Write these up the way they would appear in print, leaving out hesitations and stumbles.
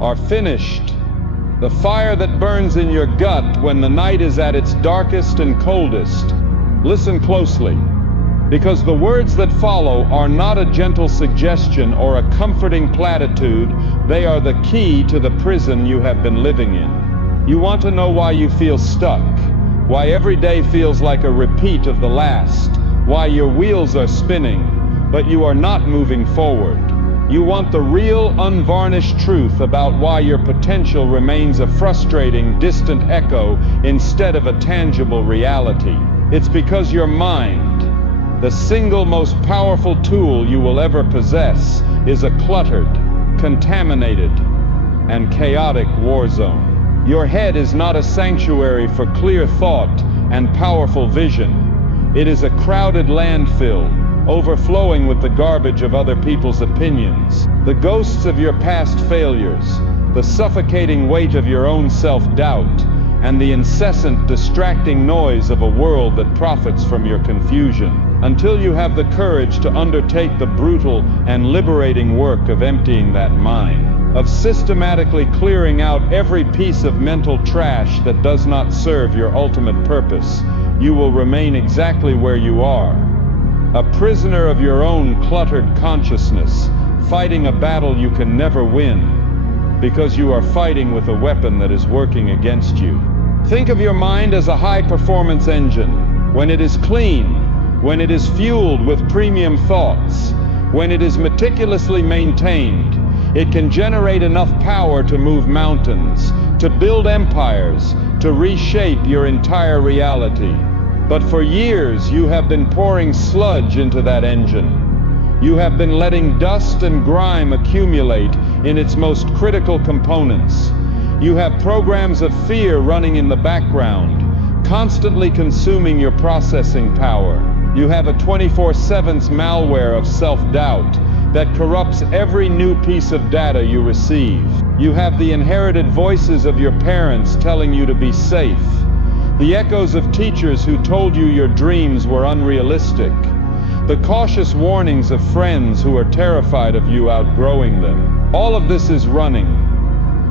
are finished. The fire that burns in your gut when the night is at its darkest and coldest. Listen closely, because the words that follow are not a gentle suggestion or a comforting platitude. They are the key to the prison you have been living in. You want to know why you feel stuck, why every day feels like a repeat of the last, why your wheels are spinning, but you are not moving forward. You want the real, unvarnished truth about why your potential remains a frustrating, distant echo instead of a tangible reality. It's because your mind, the single most powerful tool you will ever possess, is a cluttered, contaminated, and chaotic war zone. Your head is not a sanctuary for clear thought and powerful vision. It is a crowded landfill, overflowing with the garbage of other people's opinions, the ghosts of your past failures, the suffocating weight of your own self-doubt, and the incessant, distracting noise of a world that profits from your confusion. Until you have the courage to undertake the brutal and liberating work of emptying that mind, of systematically clearing out every piece of mental trash that does not serve your ultimate purpose, you will remain exactly where you are, a prisoner of your own cluttered consciousness, fighting a battle you can never win, because you are fighting with a weapon that is working against you. Think of your mind as a high-performance engine. When it is clean, when it is fueled with premium thoughts, when it is meticulously maintained, it can generate enough power to move mountains, to build empires, to reshape your entire reality. But for years you have been pouring sludge into that engine. You have been letting dust and grime accumulate in its most critical components. You have programs of fear running in the background, constantly consuming your processing power. You have a 24/7 malware of self-doubt that corrupts every new piece of data you receive. You have the inherited voices of your parents telling you to be safe, the echoes of teachers who told you your dreams were unrealistic, the cautious warnings of friends who are terrified of you outgrowing them. All of this is running,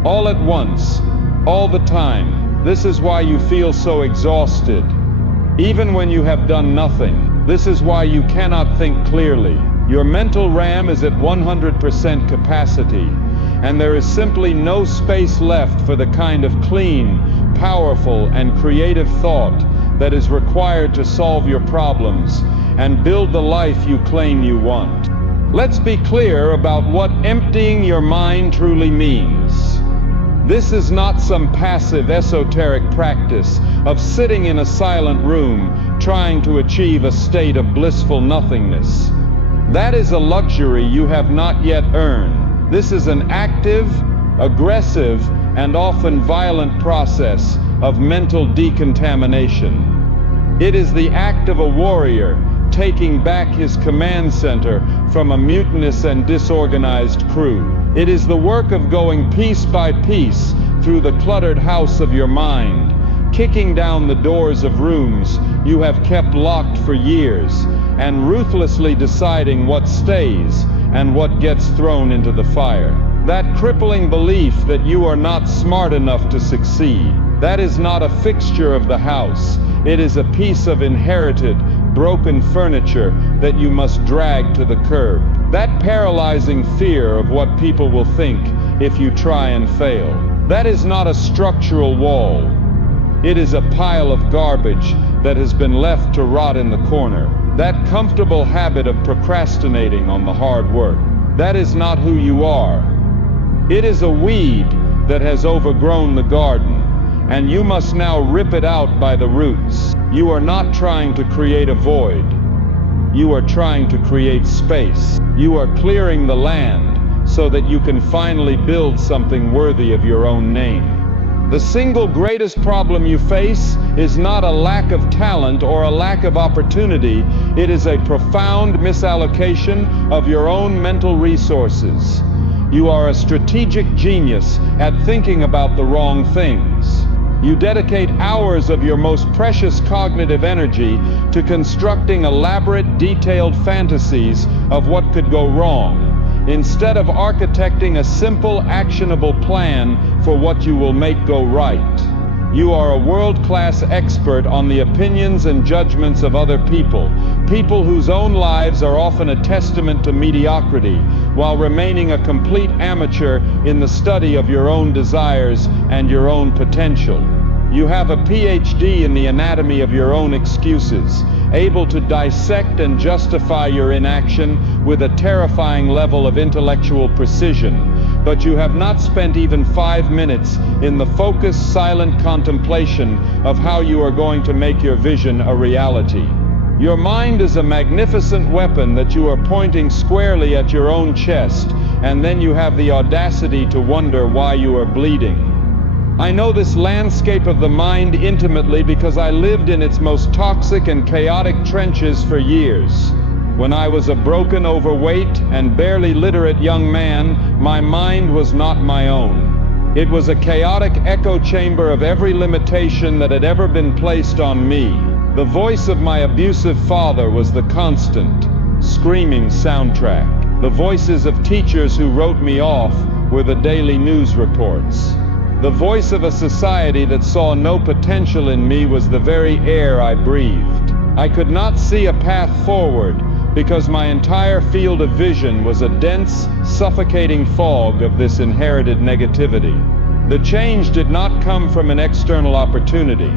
all at once, all the time. This is why you feel so exhausted, even when you have done nothing. This is why you cannot think clearly. Your mental RAM is at 100% capacity, and there is simply no space left for the kind of clean, powerful, and creative thought that is required to solve your problems and build the life you claim you want. Let's be clear about what emptying your mind truly means. This is not some passive, esoteric practice of sitting in a silent room trying to achieve a state of blissful nothingness. That is a luxury you have not yet earned. This is an active, aggressive, and often violent process of mental decontamination. It is the act of a warrior taking back his command center from a mutinous and disorganized crew. It is the work of going piece by piece through the cluttered house of your mind, kicking down the doors of rooms you have kept locked for years, and ruthlessly deciding what stays and what gets thrown into the fire. That crippling belief that you are not smart enough to succeed, that is not a fixture of the house. It is a piece of inherited, broken furniture that you must drag to the curb. That paralyzing fear of what people will think if you try and fail, that is not a structural wall. It is a pile of garbage that has been left to rot in the corner. That comfortable habit of procrastinating on the hard work, that is not who you are. It is a weed that has overgrown the garden, and you must now rip it out by the roots. You are not trying to create a void. You are trying to create space. You are clearing the land so that you can finally build something worthy of your own name. The single greatest problem you face is not a lack of talent or a lack of opportunity. It is a profound misallocation of your own mental resources. You are a strategic genius at thinking about the wrong things. You dedicate hours of your most precious cognitive energy to constructing elaborate, detailed fantasies of what could go wrong, instead of architecting a simple, actionable plan for what you will make go right. You are a world-class expert on the opinions and judgments of other people, people whose own lives are often a testament to mediocrity, while remaining a complete amateur in the study of your own desires and your own potential. You have a PhD in the anatomy of your own excuses, able to dissect and justify your inaction with a terrifying level of intellectual precision. But you have not spent even 5 minutes in the focused, silent contemplation of how you are going to make your vision a reality. Your mind is a magnificent weapon that you are pointing squarely at your own chest, and then you have the audacity to wonder why you are bleeding. I know this landscape of the mind intimately because I lived in its most toxic and chaotic trenches for years. When I was a broken, overweight, and barely literate young man, my mind was not my own. It was a chaotic echo chamber of every limitation that had ever been placed on me. The voice of my abusive father was the constant, screaming soundtrack. The voices of teachers who wrote me off were the daily news reports. The voice of a society that saw no potential in me was the very air I breathed. I could not see a path forward because my entire field of vision was a dense, suffocating fog of this inherited negativity. The change did not come from an external opportunity.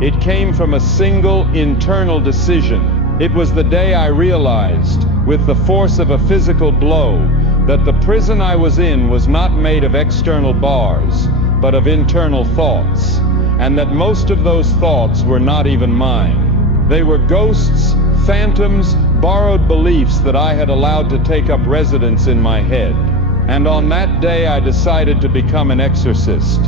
It came from a single, internal decision. It was the day I realized, with the force of a physical blow, that the prison I was in was not made of external bars, but of internal thoughts, and that most of those thoughts were not even mine. They were ghosts, phantoms, borrowed beliefs that I had allowed to take up residence in my head. And on that day I decided to become an exorcist.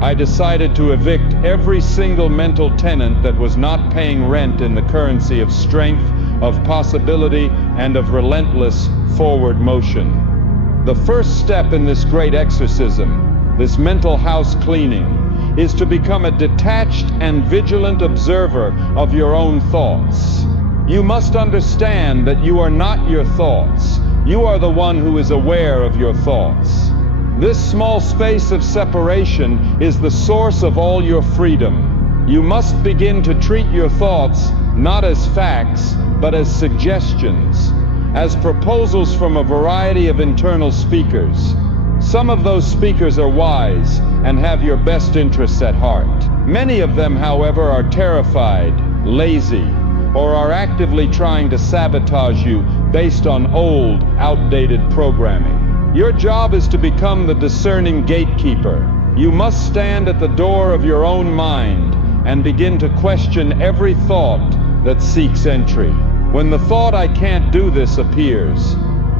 I decided to evict every single mental tenant that was not paying rent in the currency of strength, of possibility, and of relentless forward motion. The first step in this great exorcism, this mental house cleaning, is to become a detached and vigilant observer of your own thoughts. You must understand that you are not your thoughts. You are the one who is aware of your thoughts. This small space of separation is the source of all your freedom. You must begin to treat your thoughts not as facts, but as suggestions, as proposals from a variety of internal speakers. Some of those speakers are wise and have your best interests at heart. Many of them, however, are terrified, lazy, or are actively trying to sabotage you based on old, outdated programming. Your job is to become the discerning gatekeeper. You must stand at the door of your own mind and begin to question every thought that seeks entry. When the thought "I can't do this" appears,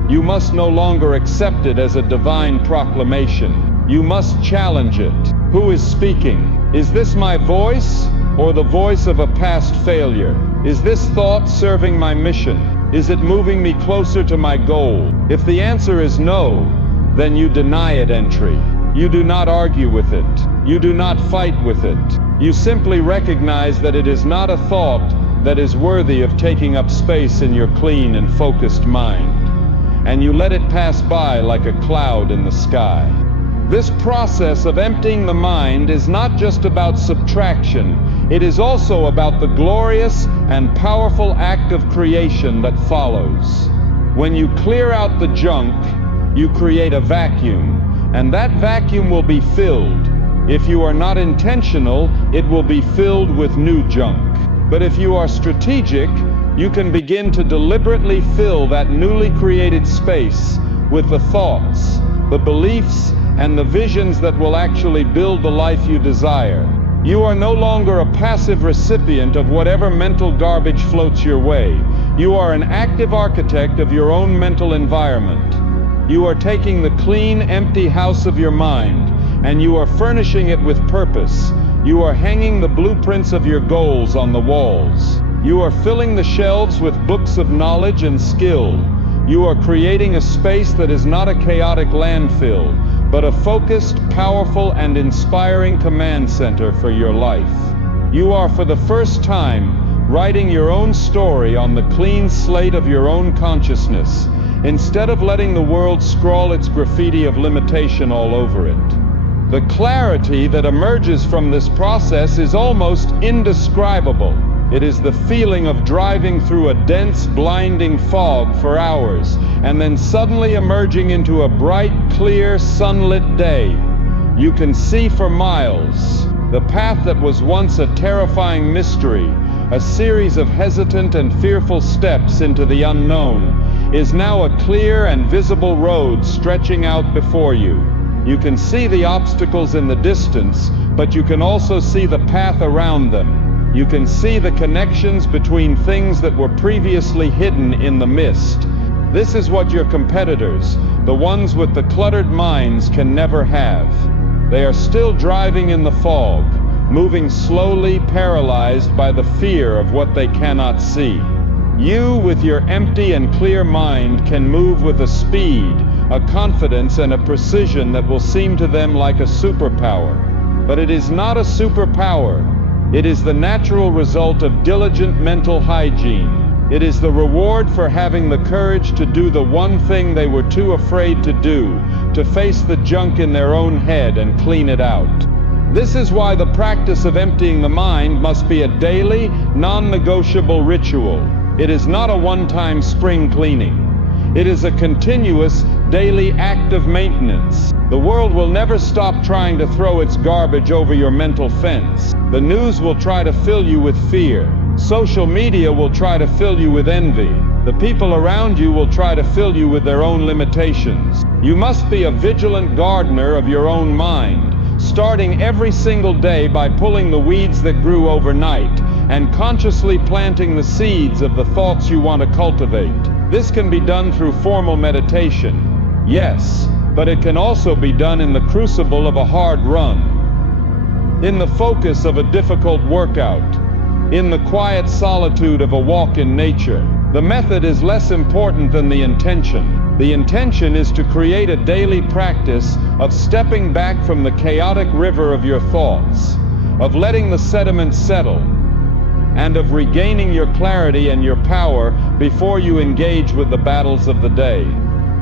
you must no longer accept it as a divine proclamation. You must challenge it. Who is speaking? Is this my voice, or the voice of a past failure? Is this thought serving my mission? Is it moving me closer to my goal? If the answer is no, then you deny it entry. You do not argue with it. You do not fight with it. You simply recognize that it is not a thought that is worthy of taking up space in your clean and focused mind, and you let it pass by like a cloud in the sky. This process of emptying the mind is not just about subtraction, it is also about the glorious and powerful act of creation that follows. When you clear out the junk, you create a vacuum, and that vacuum will be filled. If you are not intentional, it will be filled with new junk. But if you are strategic, you can begin to deliberately fill that newly created space with the thoughts, the beliefs, and the visions that will actually build the life you desire. You are no longer a passive recipient of whatever mental garbage floats your way. You are an active architect of your own mental environment. You are taking the clean, empty house of your mind, and you are furnishing it with purpose. You are hanging the blueprints of your goals on the walls. You are filling the shelves with books of knowledge and skill. You are creating a space that is not a chaotic landfill, but a focused, powerful, and inspiring command center for your life. You are, for the first time, writing your own story on the clean slate of your own consciousness, instead of letting the world scrawl its graffiti of limitation all over it. The clarity that emerges from this process is almost indescribable. It is the feeling of driving through a dense, blinding fog for hours, and then suddenly emerging into a bright, clear, sunlit day. You can see for miles. The path that was once a terrifying mystery, a series of hesitant and fearful steps into the unknown, is now a clear and visible road stretching out before you. You can see the obstacles in the distance, but you can also see the path around them. You can see the connections between things that were previously hidden in the mist. This is what your competitors, the ones with the cluttered minds, can never have. They are still driving in the fog, moving slowly, paralyzed by the fear of what they cannot see. You, with your empty and clear mind, can move with a speed, a confidence, and a precision that will seem to them like a superpower. But it is not a superpower. It is the natural result of diligent mental hygiene. It is the reward for having the courage to do the one thing they were too afraid to do, to face the junk in their own head and clean it out. This is why the practice of emptying the mind must be a daily, non-negotiable ritual. It is not a one-time spring cleaning. It is a continuous, daily act of maintenance. The world will never stop trying to throw its garbage over your mental fence. The news will try to fill you with fear. Social media will try to fill you with envy. The people around you will try to fill you with their own limitations. You must be a vigilant gardener of your own mind, starting every single day by pulling the weeds that grew overnight and consciously planting the seeds of the thoughts you want to cultivate. This can be done through formal meditation, yes, but it can also be done in the crucible of a hard run, in the focus of a difficult workout, in the quiet solitude of a walk in nature. The method is less important than the intention. The intention is to create a daily practice of stepping back from the chaotic river of your thoughts, of letting the sediment settle, and of regaining your clarity and your power before you engage with the battles of the day.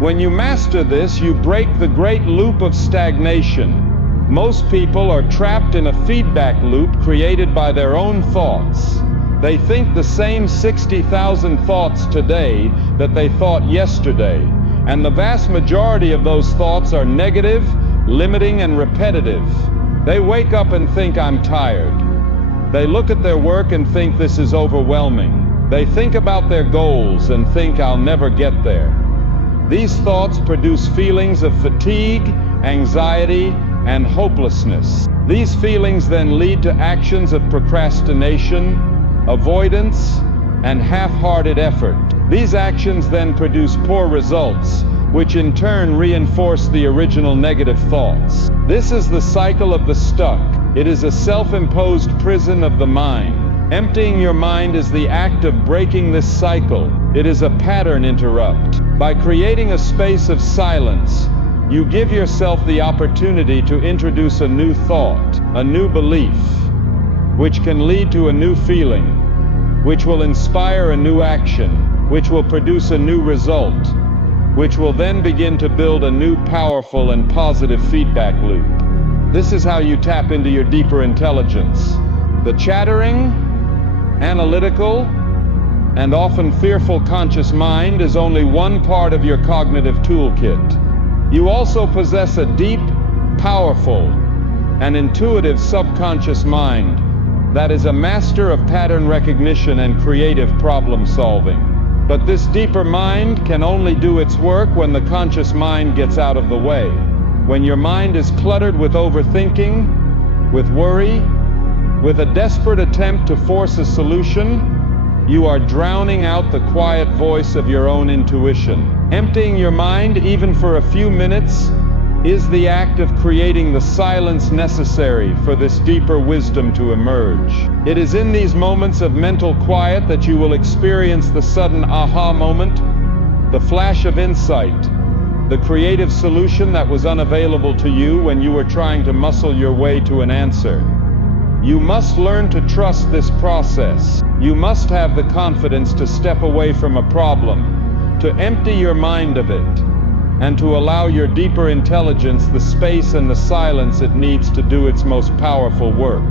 When you master this, you break the great loop of stagnation. Most people are trapped in a feedback loop created by their own thoughts. They think the same 60,000 thoughts today that they thought yesterday, and the vast majority of those thoughts are negative, limiting, and repetitive. They wake up and think, "I'm tired." They look at their work and think, "This is overwhelming." They think about their goals and think, "I'll never get there." These thoughts produce feelings of fatigue, anxiety, and hopelessness. These feelings then lead to actions of procrastination, avoidance, and half-hearted effort. These actions then produce poor results, which in turn reinforce the original negative thoughts. This is the cycle of the stuck. It is a self-imposed prison of the mind. Emptying your mind is the act of breaking this cycle. It is a pattern interrupt. By creating a space of silence, you give yourself the opportunity to introduce a new thought, a new belief, which can lead to a new feeling, which will inspire a new action, which will produce a new result, which will then begin to build a new powerful and positive feedback loop. This is how you tap into your deeper intelligence. The chattering, analytical, and often fearful conscious mind is only one part of your cognitive toolkit. You also possess a deep, powerful, and intuitive subconscious mind that is a master of pattern recognition and creative problem solving. But this deeper mind can only do its work when the conscious mind gets out of the way. When your mind is cluttered with overthinking, with worry, with a desperate attempt to force a solution, you are drowning out the quiet voice of your own intuition. Emptying your mind, even for a few minutes, is the act of creating the silence necessary for this deeper wisdom to emerge. It is in these moments of mental quiet that you will experience the sudden aha moment, the flash of insight, the creative solution that was unavailable to you when you were trying to muscle your way to an answer. You must learn to trust this process. You must have the confidence to step away from a problem, to empty your mind of it, and to allow your deeper intelligence the space and the silence it needs to do its most powerful work.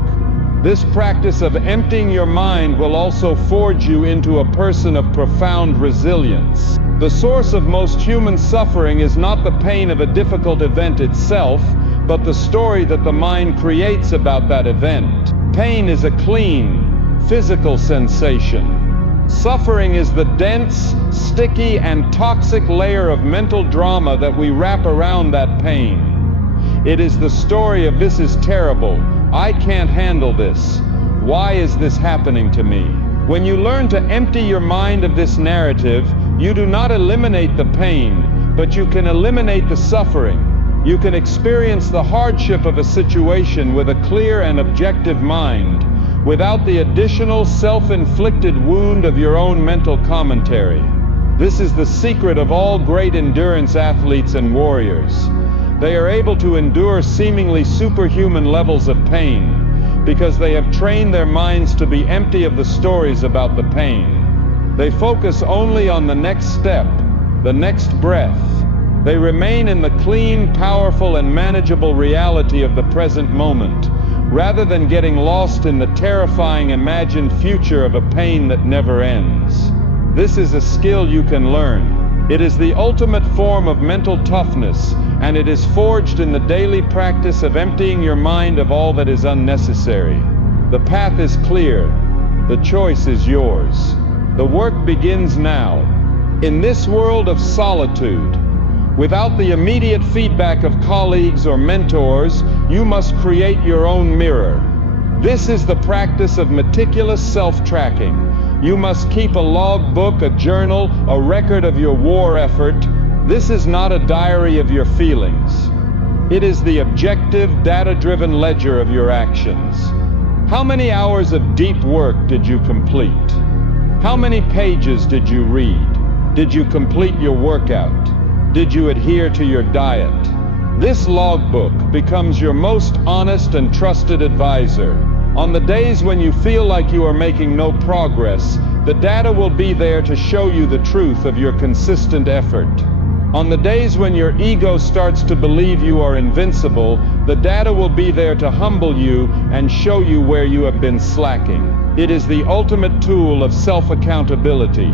This practice of emptying your mind will also forge you into a person of profound resilience. The source of most human suffering is not the pain of a difficult event itself, but the story that the mind creates about that event. Pain is a clean, physical sensation. Suffering is the dense, sticky, and toxic layer of mental drama that we wrap around that pain. It is the story of "this is terrible, I can't handle this, why is this happening to me?" When you learn to empty your mind of this narrative, you do not eliminate the pain, but you can eliminate the suffering. You can experience the hardship of a situation with a clear and objective mind, without the additional self-inflicted wound of your own mental commentary. This is the secret of all great endurance athletes and warriors. They are able to endure seemingly superhuman levels of pain because they have trained their minds to be empty of the stories about the pain. They focus only on the next step, the next breath. They remain in the clean, powerful, and manageable reality of the present moment, rather than getting lost in the terrifying imagined future of a pain that never ends. This is a skill you can learn. It is the ultimate form of mental toughness, and it is forged in the daily practice of emptying your mind of all that is unnecessary. The path is clear. The choice is yours. The work begins now. In this world of solitude, without the immediate feedback of colleagues or mentors, you must create your own mirror. This is the practice of meticulous self-tracking. You must keep a log book, a journal, a record of your war effort. This is not a diary of your feelings. It is the objective, data-driven ledger of your actions. How many hours of deep work did you complete? How many pages did you read? Did you complete your workout? Did you adhere to your diet? This logbook becomes your most honest and trusted advisor. On the days when you feel like you are making no progress, the data will be there to show you the truth of your consistent effort. On the days when your ego starts to believe you are invincible, the data will be there to humble you and show you where you have been slacking. It is the ultimate tool of self-accountability.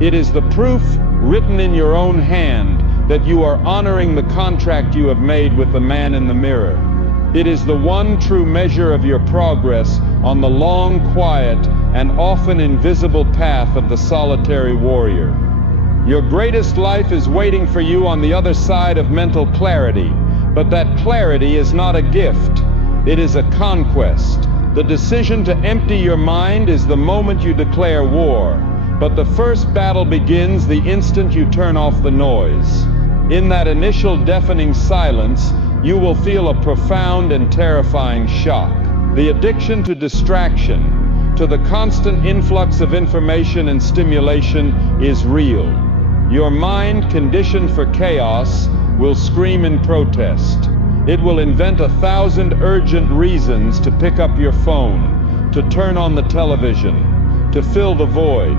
It is the proof, written in your own hand, that you are honoring the contract you have made with the man in the mirror. It is the one true measure of your progress on the long, quiet, and often invisible path of the solitary warrior. Your greatest life is waiting for you on the other side of mental clarity, but that clarity is not a gift. It is a conquest. The decision to empty your mind is the moment you declare war, but the first battle begins the instant you turn off the noise. In that initial deafening silence, you will feel a profound and terrifying shock. The addiction to distraction, to the constant influx of information and stimulation, is real. Your mind, conditioned for chaos, will scream in protest. It will invent 1,000 urgent reasons to pick up your phone, to turn on the television, to fill the void.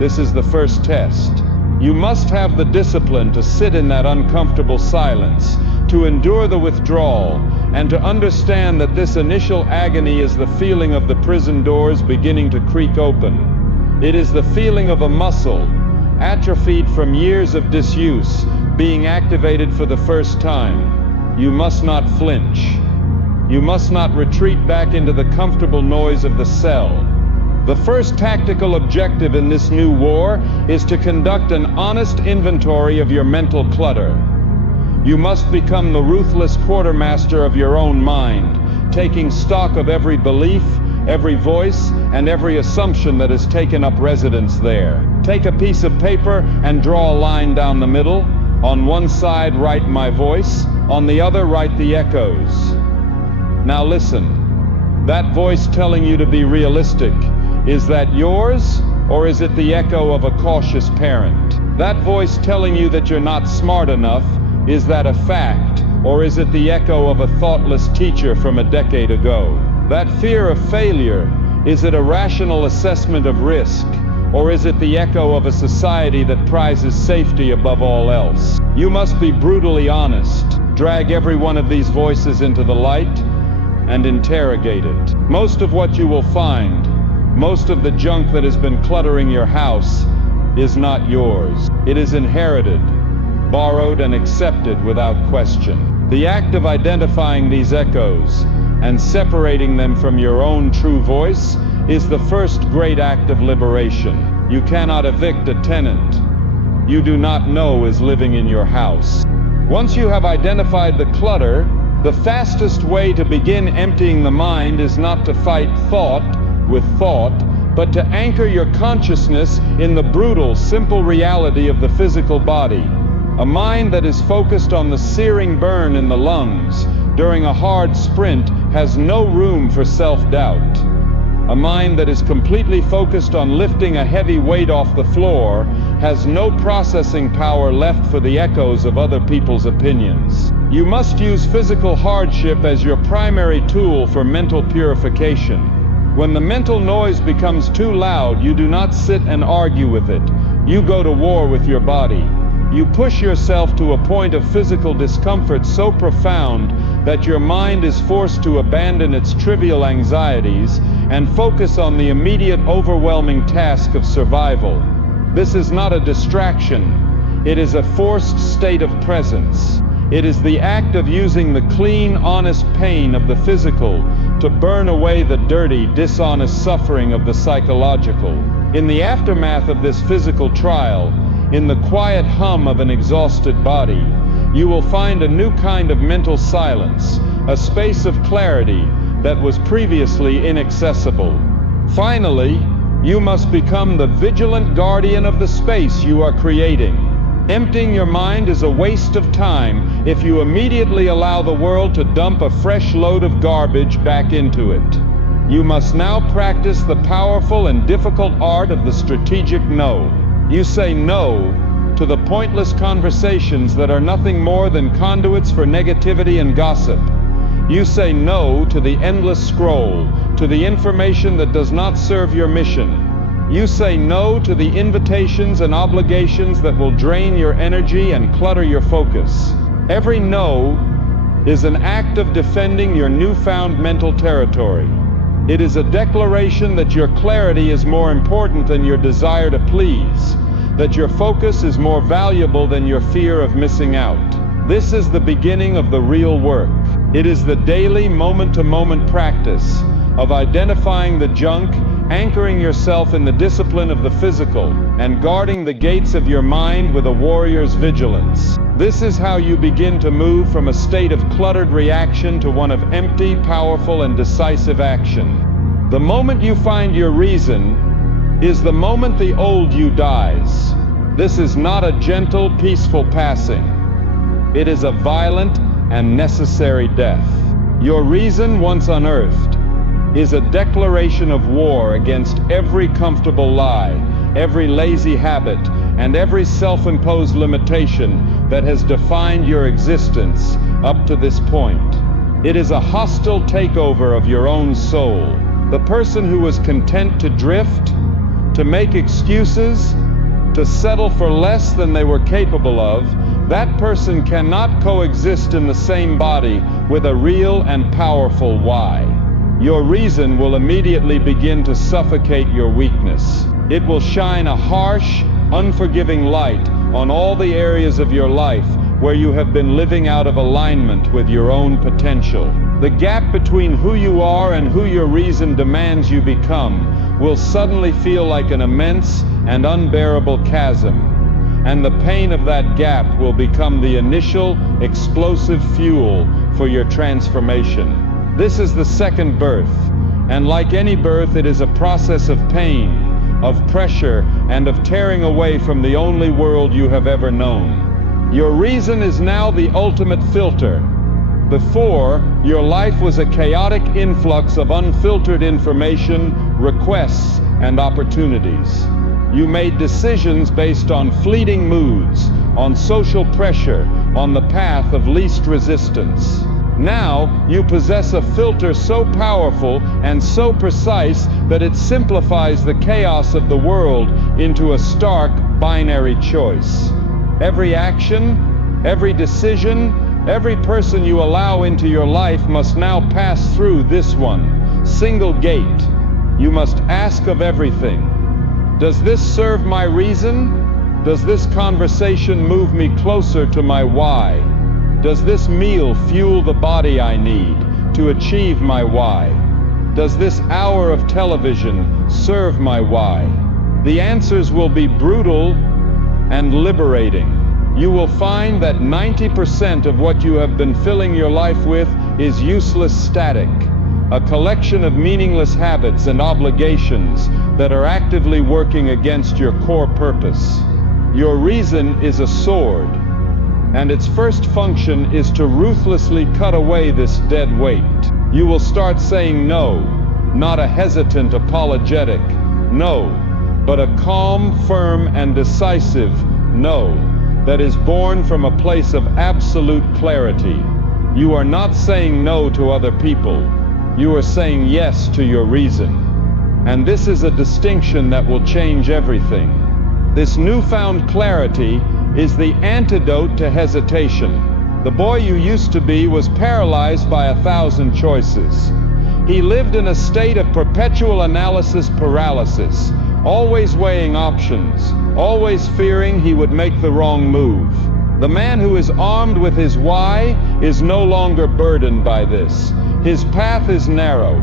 This is the first test. You must have the discipline to sit in that uncomfortable silence, to endure the withdrawal, and to understand that this initial agony is the feeling of the prison doors beginning to creak open. It is the feeling of a muscle, atrophied from years of disuse, being activated for the first time. You must not flinch. You must not retreat back into the comfortable noise of the cell. The first tactical objective in this new war is to conduct an honest inventory of your mental clutter. You must become the ruthless quartermaster of your own mind, taking stock of every belief, every voice, and every assumption that has taken up residence there. Take a piece of paper and draw a line down the middle. On one side, write "my voice." On the other, write the echoes. Now listen. That voice telling you to be realistic, is that yours, or is it the echo of a cautious parent? That voice telling you that you're not smart enough, is that a fact, or is it the echo of a thoughtless teacher from a decade ago? That fear of failure, is it a rational assessment of risk, Or is it the echo of a society that prizes safety above all else? You must be brutally honest. Drag every one of these voices into the light and interrogate it. Most of what you will find, most of the junk that has been cluttering your house, is not yours. It is inherited, borrowed, and accepted without question. The act of identifying these echoes and separating them from your own true voice is the first great act of liberation. You cannot evict a tenant you do not know is living in your house. Once you have identified the clutter, the fastest way to begin emptying the mind is not to fight thought with thought, but to anchor your consciousness in the brutal, simple reality of the physical body. A mind that is focused on the searing burn in the lungs during a hard sprint has no room for self-doubt. A mind that is completely focused on lifting a heavy weight off the floor has no processing power left for the echoes of other people's opinions. You must use physical hardship as your primary tool for mental purification. When the mental noise becomes too loud, you do not sit and argue with it. You go to war with your body. You push yourself to a point of physical discomfort so profound that your mind is forced to abandon its trivial anxieties and focus on the immediate overwhelming task of survival. This is not a distraction. It is a forced state of presence. It is the act of using the clean, honest pain of the physical to burn away the dirty, dishonest suffering of the psychological. In the aftermath of this physical trial, in the quiet hum of an exhausted body, you will find a new kind of mental silence, a space of clarity that was previously inaccessible. Finally, you must become the vigilant guardian of the space you are creating. Emptying your mind is a waste of time if you immediately allow the world to dump a fresh load of garbage back into it. You must now practice the powerful and difficult art of the strategic no. You say no to the pointless conversations that are nothing more than conduits for negativity and gossip. You say no to the endless scroll, to the information that does not serve your mission. You say no to the invitations and obligations that will drain your energy and clutter your focus. Every no is an act of defending your newfound mental territory. It is a declaration that your clarity is more important than your desire to please, that your focus is more valuable than your fear of missing out. This is the beginning of the real work. It is the daily, moment-to-moment practice of identifying the junk, anchoring yourself in the discipline of the physical, and guarding the gates of your mind with a warrior's vigilance. This is how you begin to move from a state of cluttered reaction to one of empty, powerful, and decisive action. The moment you find your reason is the moment the old you dies. This is not a gentle, peaceful passing. It is a violent and necessary death. Your reason, once unearthed, is a declaration of war against every comfortable lie, every lazy habit, and every self-imposed limitation that has defined your existence up to this point. It is a hostile takeover of your own soul. The person who is content to drift, to make excuses, to settle for less than they were capable of, that person cannot coexist in the same body with a real and powerful why. Your reason will immediately begin to suffocate your weakness. It will shine a harsh, unforgiving light on all the areas of your life where you have been living out of alignment with your own potential. The gap between who you are and who your reason demands you become will suddenly feel like an immense and unbearable chasm. And the pain of that gap will become the initial, explosive fuel for your transformation. This is the second birth, and like any birth, it is a process of pain, of pressure, and of tearing away from the only world you have ever known. Your reason is now the ultimate filter. Before, your life was a chaotic influx of unfiltered information, requests, and opportunities. You made decisions based on fleeting moods, on social pressure, on the path of least resistance. Now, you possess a filter so powerful and so precise that it simplifies the chaos of the world into a stark binary choice. Every action, every decision, every person you allow into your life must now pass through this one single gate. You must ask of everything: does this serve my reason? Does this conversation move me closer to my why? Does this meal fuel the body I need to achieve my why? Does this hour of television serve my why? The answers will be brutal and liberating. You will find that 90% of what you have been filling your life with is useless static, a collection of meaningless habits and obligations that are actively working against your core purpose. Your reason is a sword, and its first function is to ruthlessly cut away this dead weight. You will start saying no, not a hesitant, apologetic no, but a calm, firm, and decisive no that is born from a place of absolute clarity. You are not saying no to other people. You are saying yes to your reason. And this is a distinction that will change everything. This newfound clarity is the antidote to hesitation. The boy you used to be was paralyzed by 1,000 choices. He lived in a state of perpetual analysis paralysis, always weighing options, always fearing he would make the wrong move. The man who is armed with his why is no longer burdened by this. His path is narrow,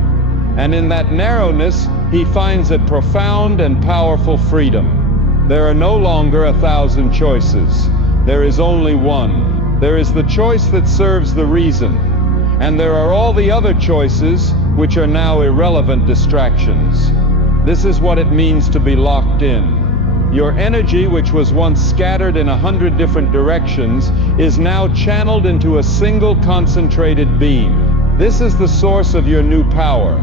and in that narrowness he finds a profound and powerful freedom. There are no longer 1,000 choices. There is only one. There is the choice that serves the reason, and there are all the other choices which are now irrelevant distractions. This is what it means to be locked in. Your energy, which was once scattered in 100 different directions, is now channeled into a single concentrated beam. This is the source of your new power.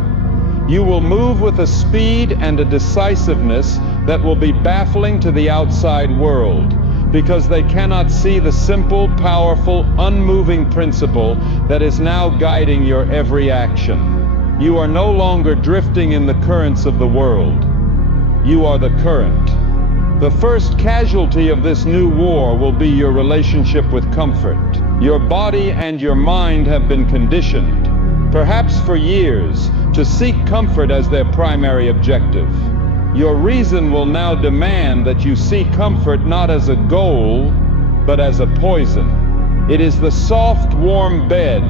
You will move with a speed and a decisiveness that will be baffling to the outside world, because they cannot see the simple, powerful, unmoving principle that is now guiding your every action. You are no longer drifting in the currents of the world. You are the current. The first casualty of this new war will be your relationship with comfort. Your body and your mind have been conditioned, perhaps for years, to seek comfort as their primary objective. Your reason will now demand that you see comfort not as a goal, but as a poison. It is the soft, warm bed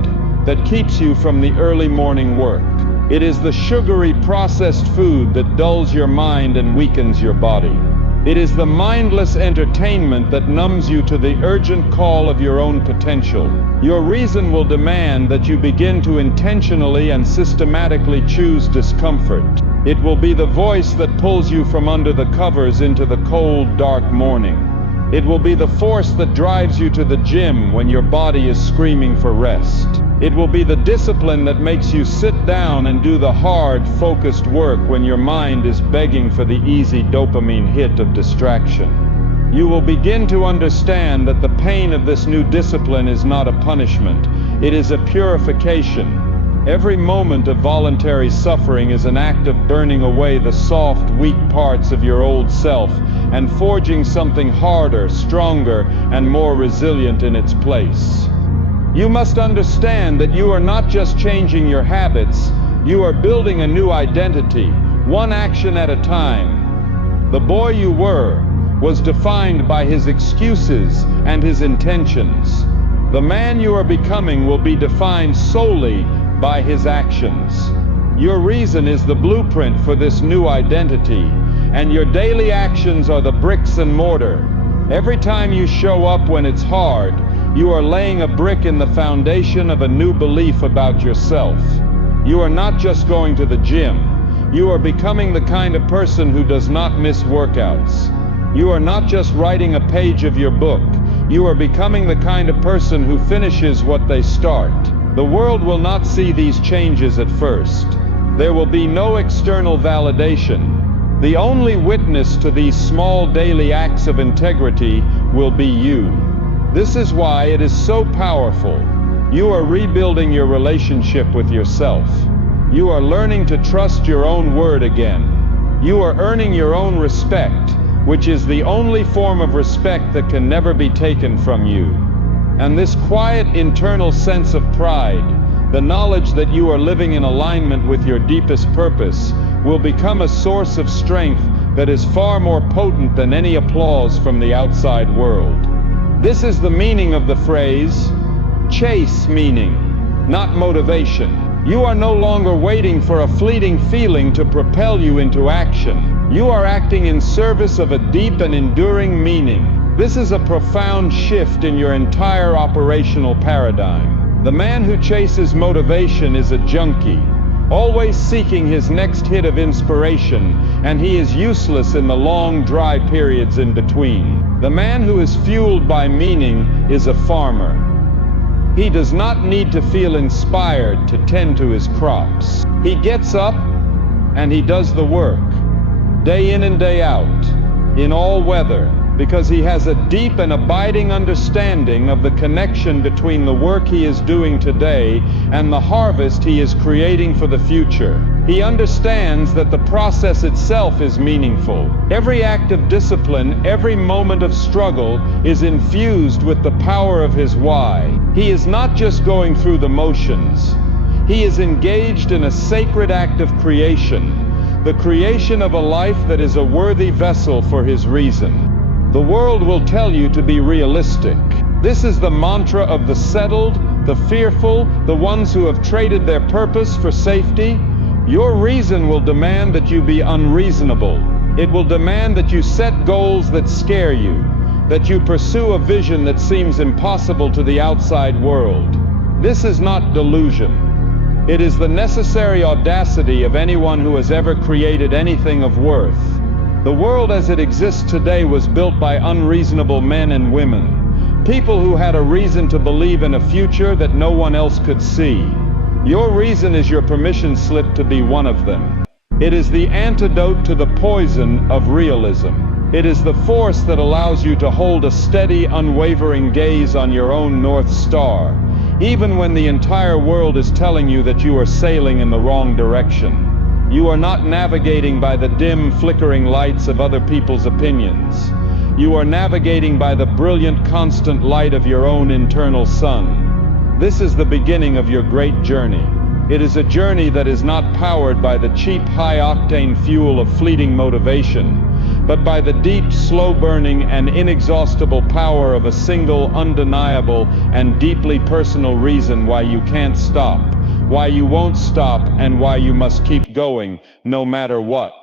that keeps you from the early morning work. It is the sugary, processed food that dulls your mind and weakens your body. It is the mindless entertainment that numbs you to the urgent call of your own potential. Your reason will demand that you begin to intentionally and systematically choose discomfort. It will be the voice that pulls you from under the covers into the cold, dark morning. It will be the force that drives you to the gym when your body is screaming for rest. It will be the discipline that makes you sit down and do the hard, focused work when your mind is begging for the easy dopamine hit of distraction. You will begin to understand that the pain of this new discipline is not a punishment. It is a purification. Every moment of voluntary suffering is an act of burning away the soft, weak parts of your old self and forging something harder, stronger, and more resilient in its place. You must understand that you are not just changing your habits, you are building a new identity, one action at a time. The boy you were was defined by his excuses and his intentions. The man you are becoming will be defined solely by his actions. Your reason is the blueprint for this new identity, and your daily actions are the bricks and mortar. Every time you show up when it's hard, you are laying a brick in the foundation of a new belief about yourself. You are not just going to the gym. You are becoming the kind of person who does not miss workouts. You are not just writing a page of your book. You are becoming the kind of person who finishes what they start. The world will not see these changes at first. There will be no external validation. The only witness to these small daily acts of integrity will be you. This is why it is so powerful. You are rebuilding your relationship with yourself. You are learning to trust your own word again. You are earning your own respect, which is the only form of respect that can never be taken from you. And this quiet internal sense of pride, the knowledge that you are living in alignment with your deepest purpose, will become a source of strength that is far more potent than any applause from the outside world. This is the meaning of the phrase, chase meaning, not motivation. You are no longer waiting for a fleeting feeling to propel you into action. You are acting in service of a deep and enduring meaning. This is a profound shift in your entire operational paradigm. The man who chases motivation is a junkie, always seeking his next hit of inspiration, and he is useless in the long, dry periods in between. The man who is fueled by meaning is a farmer. He does not need to feel inspired to tend to his crops. He gets up and he does the work, day in and day out, in all weather, because he has a deep and abiding understanding of the connection between the work he is doing today and the harvest he is creating for the future. He understands that the process itself is meaningful. Every act of discipline, every moment of struggle is infused with the power of his why. He is not just going through the motions. He is engaged in a sacred act of creation, the creation of a life that is a worthy vessel for his reason. The world will tell you to be realistic. This is the mantra of the settled, the fearful, the ones who have traded their purpose for safety. Your reason will demand that you be unreasonable. It will demand that you set goals that scare you, that you pursue a vision that seems impossible to the outside world. This is not delusion. It is the necessary audacity of anyone who has ever created anything of worth. The world as it exists today was built by unreasonable men and women, people who had a reason to believe in a future that no one else could see. Your reason is your permission slip to be one of them. It is the antidote to the poison of realism. It is the force that allows you to hold a steady, unwavering gaze on your own North Star, even when the entire world is telling you that you are sailing in the wrong direction. You are not navigating by the dim, flickering lights of other people's opinions. You are navigating by the brilliant, constant light of your own internal sun. This is the beginning of your great journey. It is a journey that is not powered by the cheap, high-octane fuel of fleeting motivation, but by the deep, slow-burning, and inexhaustible power of a single, undeniable, and deeply personal reason why you can't stop, why you won't stop, and why you must keep going, no matter what.